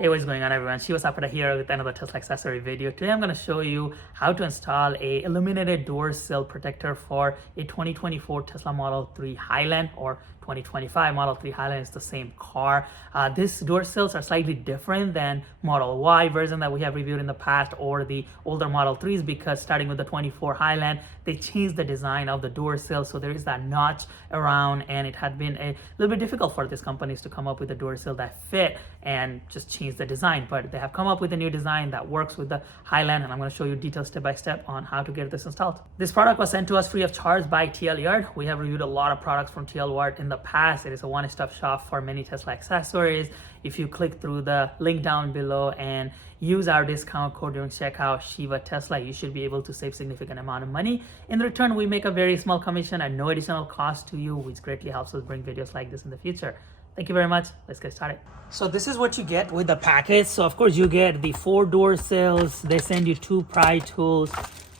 Hey, what's going on everyone? Shiva Sapata here with another Tesla accessory video. Today I'm going to show you how to install a illuminated door sill protector for a 2024 Tesla Model 3 Highland, or 2025 Model 3 Highland is the same car. These door sills are slightly different than Model Y version that we have reviewed in the past, or the older Model 3s, because starting with the 24 Highland, they changed the design of the door sill, so there is that notch around, and it had been a little bit difficult for these companies to come up with a door sill that fit and just change the design. But they have come up with a new design that works with the Highland, and I'm going to show you details step by step on how to get this installed. This product was sent to us free of charge by TL Yard. We have reviewed a lot of products from TL Yard in the past. It is a one-stop shop for many Tesla accessories. If you click through the link down below and use our discount code during checkout, Shiva Tesla, you should be able to save significant amount of money. In return, we make a very small commission at no additional cost to you, which greatly helps us bring videos like this in the future. Thank you very much. Let's get started. So this is what you get with the package. So of course you get the 4 door sills. They send you 2 pry tools,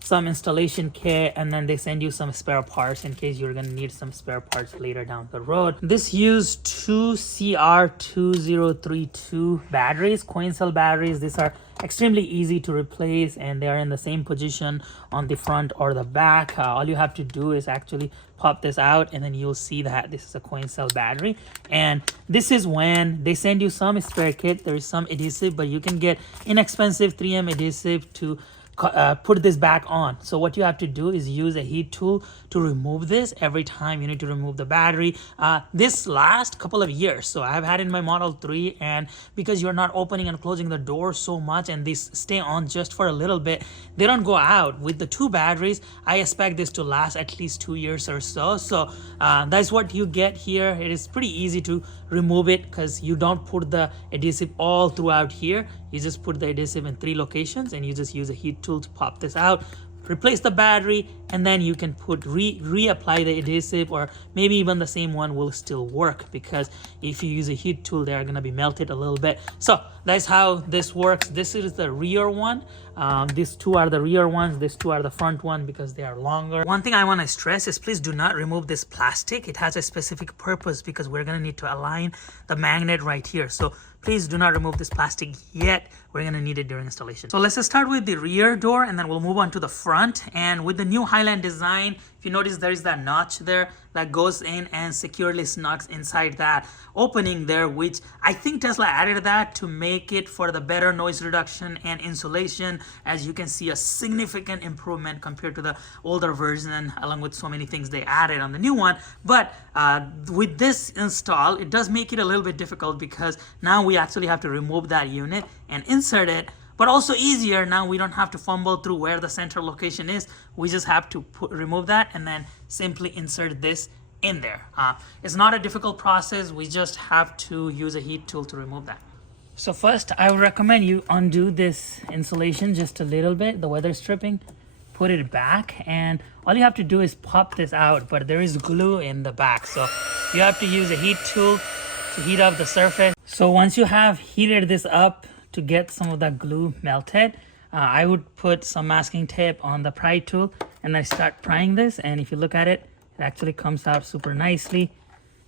some installation kit, and then they send you some spare parts in case you're gonna need some spare parts later down the road. This used 2 CR2032 batteries, coin cell batteries. These are extremely easy to replace, and they are in the same position on the front or the back. All you have to do is actually pop this out, and then you'll see that this is a coin cell battery. And this is when they send you some spare kit. There is some adhesive, but you can get inexpensive 3M adhesive to put this back on. So what you have to do is use a heat tool to remove this every time you need to remove the battery. This last couple of years, so I've had in my Model 3, and because you're not opening and closing the door so much and these stay on just for a little bit, they don't go out. With the 2 batteries, I expect this to last at least 2 years or so. So that's what you get here. It is pretty easy to remove it because you don't put the adhesive all throughout here. You just put the adhesive in 3 locations, and you just use a heat tool to pop this out, replace the battery, and then you can put reapply the adhesive, or maybe even the same one will still work, because if you use a heat tool, they are going to be melted a little bit. So that's how this works. This is the rear one. These 2 are the rear ones. These 2 are the front one because they are longer. One thing I want to stress is please do not remove this plastic. It has a specific purpose because we're going to need to align the magnet right here. So please do not remove this plastic yet. We're going to need it during installation. So let's just start with the rear door, and then we'll move on to the front. And with the new Highland design, if you notice, there is that notch there that goes in and securely snugs inside that opening there, which I think Tesla added that to make it for the better noise reduction and insulation. As you can see, a significant improvement compared to the older version, along with so many things they added on the new one. But with this install, it does make it a little bit difficult, because now we actually have to remove that unit and insert it. But also easier, now we don't have to fumble through where the center location is. We just have to remove that and then simply insert this in there. It's not a difficult process. We just have to use a heat tool to remove that. So first, I would recommend you undo this insulation just a little bit, the weather stripping, put it back, and all you have to do is pop this out, but there is glue in the back. So you have to use a heat tool to heat up the surface. So once you have heated this up to get some of that glue melted, I would put some masking tape on the pry tool and then start prying this. And if you look at it, it actually comes out super nicely.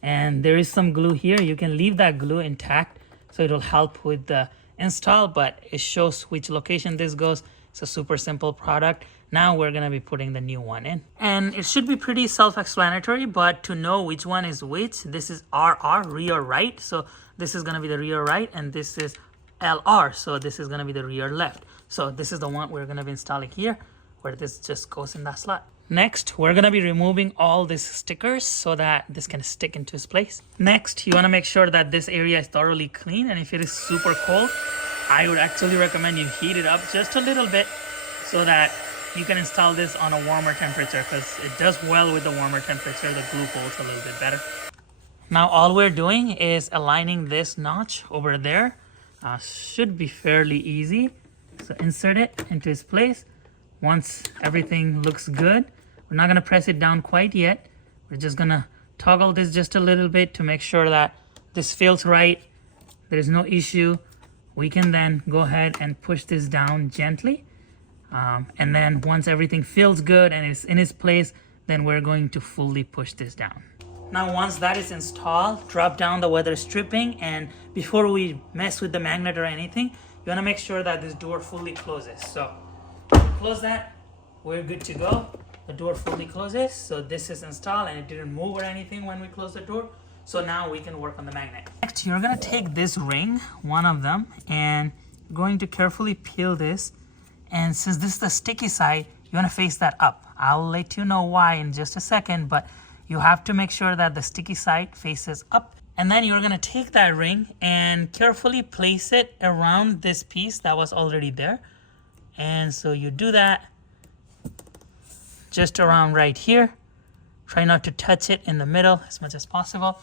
And there is some glue here. You can leave that glue intact, so it'll help with the install, but it shows which location this goes. It's a super simple product. Now we're going to be putting the new one in. And it should be pretty self-explanatory, but to know which one is which, this is RR, rear right. So this is going to be the rear right, and this is LR, so this is going to be the rear left. So this is the one we're going to be installing here, where this just goes in that slot. Next, we're going to be removing all these stickers so that this can stick into its place. Next, you want to make sure that this area is thoroughly clean, and if it is super cold, I would actually recommend you heat it up just a little bit so that you can install this on a warmer temperature, because it does well with the warmer temperature. The glue holds a little bit better. Now all we're doing is aligning this notch over there. Should be fairly easy. So insert it into its place. Once everything looks good, we're not going to press it down quite yet. We're just going to toggle this just a little bit to make sure that this feels right. There's no issue. We can then go ahead and push this down gently. And then once everything feels good and it's in its place, then we're going to fully push this down. Now once that is installed, drop down the weather stripping, and before we mess with the magnet or anything, you want to make sure that this door fully closes. So close that, we're good to go. The door fully closes, so this is installed and it didn't move or anything when we close the door. So now we can work on the magnet. Next, you're gonna take this ring, one of them, and going to carefully peel this. And since this is the sticky side, you wanna face that up. I'll let you know why in just a second, but you have to make sure that the sticky side faces up. And then you're gonna take that ring and carefully place it around this piece that was already there. And so you do that just around right here. Try not to touch it in the middle as much as possible.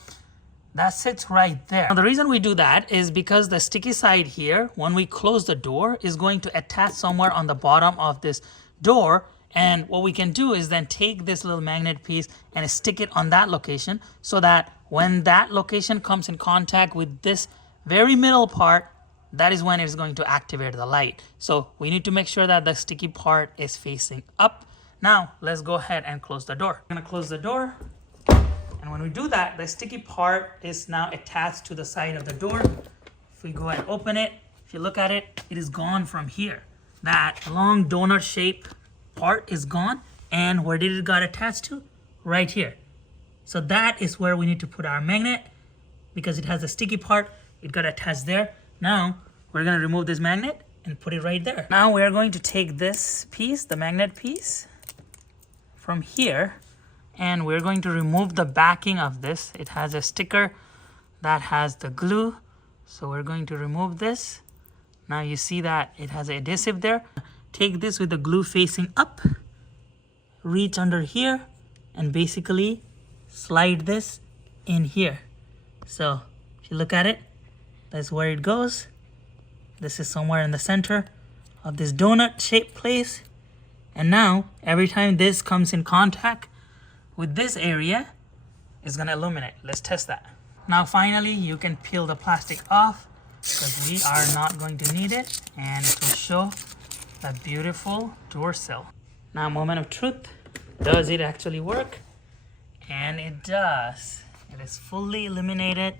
That sits right there. Now, the reason we do that is because the sticky side here, when we close the door, is going to attach somewhere on the bottom of this door. And what we can do is then take this little magnet piece and stick it on that location, so that when that location comes in contact with this very middle part, that is when it's going to activate the light. So we need to make sure that the sticky part is facing up. Now let's go ahead and close the door. I'm gonna close the door. And when we do that, the sticky part is now attached to the side of the door. If we go and open it, if you look at it, it is gone from here. That long donut shape part is gone. And where did it got attached to? Right here. So that is where we need to put our magnet, because it has a sticky part. It got attached there. Now we're gonna remove this magnet and put it right there. Now we're going to take this piece, the magnet piece, from here, and we're going to remove the backing of this. It has a sticker that has the glue. So we're going to remove this. Now you see that it has adhesive there. Take this with the glue facing up, reach under here, and basically slide this in here. So if you look at it, that's where it goes. This is somewhere in the center of this donut shaped place. And now every time this comes in contact with this area, it's gonna illuminate. Let's test that. Now finally, you can peel the plastic off, because we are not going to need it, and it will show that beautiful door sill. Now, moment of truth. Does it actually work? And it does. It is fully illuminated.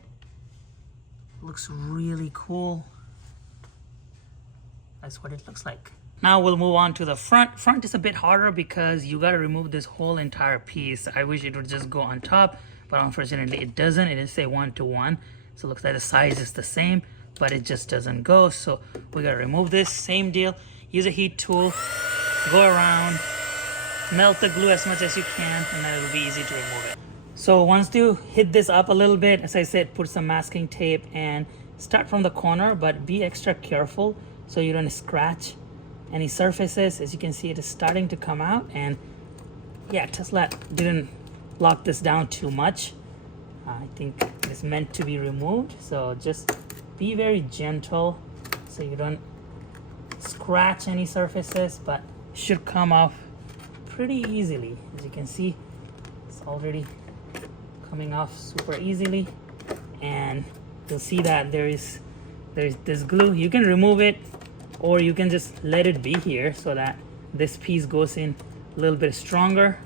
Looks really cool. That's what it looks like. Now we'll move on to the front. Front is a bit harder because you got to remove this whole entire piece. I wish it would just go on top, but unfortunately it doesn't. It is a 1-to-1, so it looks like the size is the same, but it just doesn't go. So we got to remove this. Same deal. Use a heat tool, go around, melt the glue as much as you can, and then it'll be easy to remove it. So once you hit this up a little bit, as I said, put some masking tape and start from the corner, but be extra careful so you don't scratch any surfaces. As you can see, it is starting to come out, and yeah, Tesla didn't lock this down too much. I think it's meant to be removed, so just be very gentle so you don't scratch any surfaces, but it should come off pretty easily. As you can see, it's already coming off super easily, and you'll see that there's this glue. You can remove it, or you can just let it be here so that this piece goes in a little bit stronger.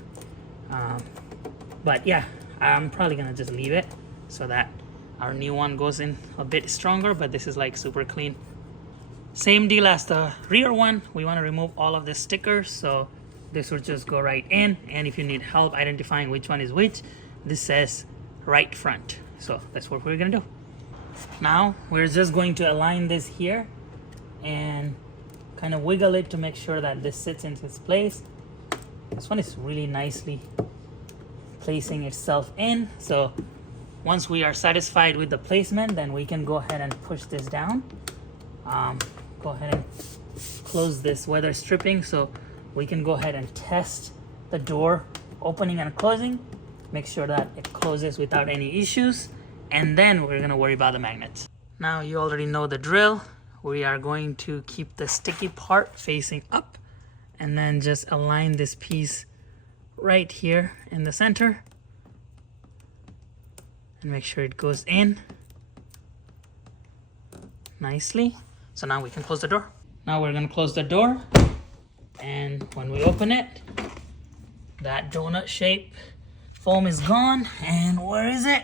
But yeah, I'm probably gonna just leave it so that our new one goes in a bit stronger, but this is like super clean. Same deal as the rear one. We want to remove all of the stickers, so this will just go right in. And if you need help identifying which one is which, this says right front. So that's what we're gonna do. Now we're just going to align this here and kind of wiggle it to make sure that this sits into its place. This one is really nicely placing itself in. So once we are satisfied with the placement, then we can go ahead and push this down. Go ahead and close this weather stripping so we can go ahead and test the door opening and closing. Make sure that it closes without any issues, and then we're gonna worry about the magnets. Now you already know the drill. We are going to keep the sticky part facing up, and then just align this piece right here in the center and make sure it goes in nicely. So now we can close the door. Now we're gonna close the door, and when we open it, that donut shape foam is gone, and where is it?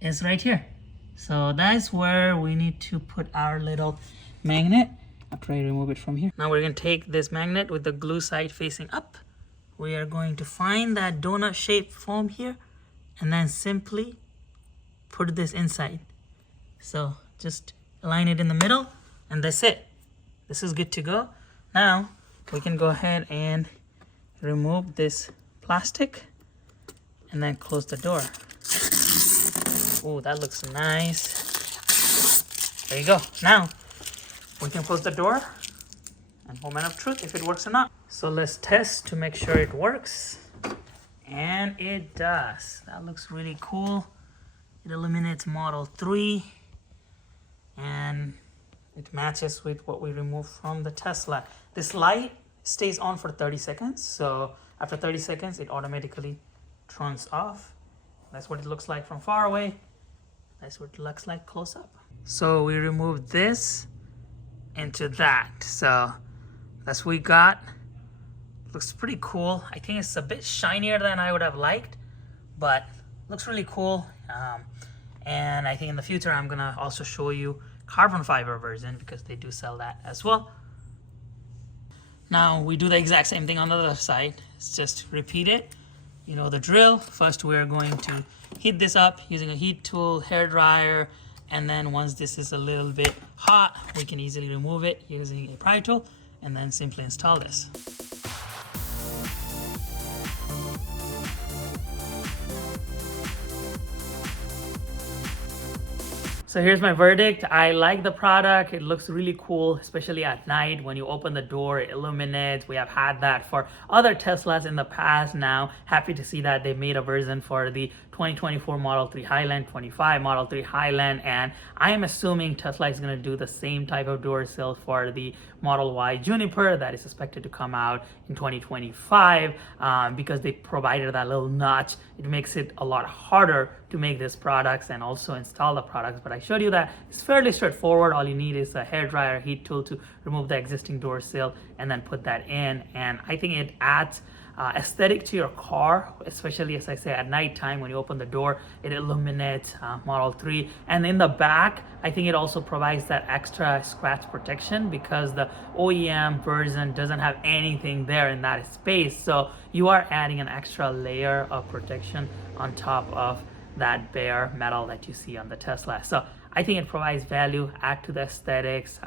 It's right here. So that's where we need to put our little magnet. I'll try to remove it from here. Now we're going to take this magnet with the glue side facing up. We are going to find that donut shaped foam here and then simply put this inside. So just align it in the middle and that's it. This is good to go. Now we can go ahead and remove this plastic and then close the door. Oh, that looks nice. There you go. Now we can close the door and moment of truth if it works or not. So let's test to make sure it works. And it does. That looks really cool. It illuminates Model 3 and it matches with what we removed from the Tesla. This light stays on for 30 seconds. So after 30 seconds, it automatically turns off. That's what it looks like from far away. That's what it looks like close up. So we removed this into that. So that's what we got. Looks pretty cool. I think it's a bit shinier than I would have liked, but looks really cool. And I think in the future I'm gonna also show you carbon fiber version because they do sell that as well. Now we do the exact same thing on the other side. It's just repeat it. You know the drill. First we are going to heat this up using a heat tool, hair dryer, and then once this is a little bit hot, we can easily remove it using a pry tool and then simply install this. So here's my verdict. I like the product. It looks really cool, especially at night when you open the door, it illuminates. We have had that for other Teslas in the past now. Happy to see that they made a version for the 2024 Model 3 Highland, 25 Model 3 Highland, and I am assuming Tesla is going to do the same type of door sill for the Model Y Juniper that is expected to come out in 2025 because they provided that little notch. It makes it a lot harder to make these products and also install the products, but I showed you that it's fairly straightforward. All you need is a hair dryer, heat tool to remove the existing door sill and then put that in, and I think it adds aesthetic to your car, especially as I say at nighttime when you open the door, it illuminates Model 3. And in the back, I think it also provides that extra scratch protection because the OEM version doesn't have anything there in that space. So you are adding an extra layer of protection on top of that bare metal that you see on the Tesla. So I think it provides value, add to the aesthetics.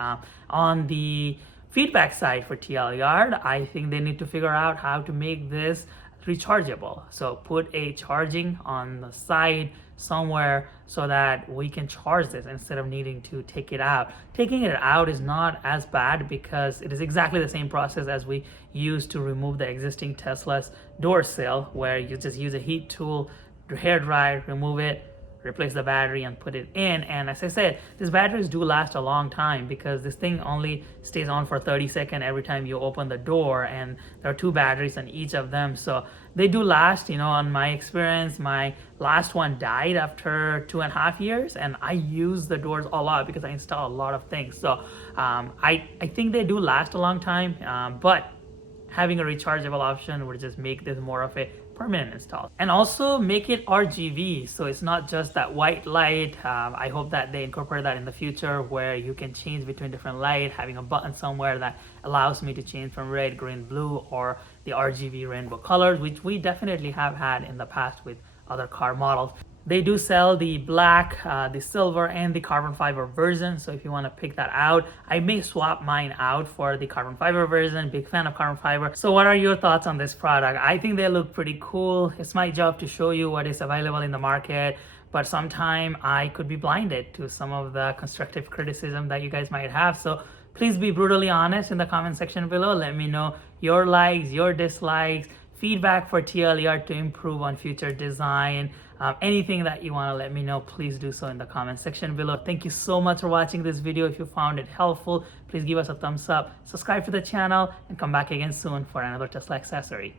On the feedback side for TL Yard, I think they need to figure out how to make this rechargeable. So put a charging on the side somewhere so that we can charge this instead of needing to take it out. Taking it out is not as bad because it is exactly the same process as we used to remove the existing Tesla's door sill, where you just use a heat tool, hair dry, remove it, replace the battery and put it in. And as I said, these batteries do last a long time because this thing only stays on for 30 seconds every time you open the door, and there are 2 batteries on each of them, so they do last. You know, on my experience, my last one died after 2.5 years, and I use the doors a lot because I install a lot of things. So I think they do last a long time, but having a rechargeable option would just make this more of a permanent install, and also make it RGB, so it's not just that white light. I hope that they incorporate that in the future where you can change between different light, having a button somewhere that allows me to change from red, green, blue, or the RGB rainbow colors, which we definitely have had in the past with other car models. They do sell the black, the silver, and the carbon fiber version, so if you want to pick that out, I may swap mine out for the carbon fiber version. Big fan of carbon fiber. So what are your thoughts on this product? I think they look pretty cool. It's my job to show you what is available in the market, but sometime I could be blinded to some of the constructive criticism that you guys might have. So please be brutally honest in the comment section below. Let me know your likes, your dislikes, feedback for TLER to improve on future design. Anything that you want to let me know, please do so in the comment section below. Thank you so much for watching this video. If you found it helpful, please give us a thumbs up, subscribe to the channel, and come back again soon for another Tesla accessory.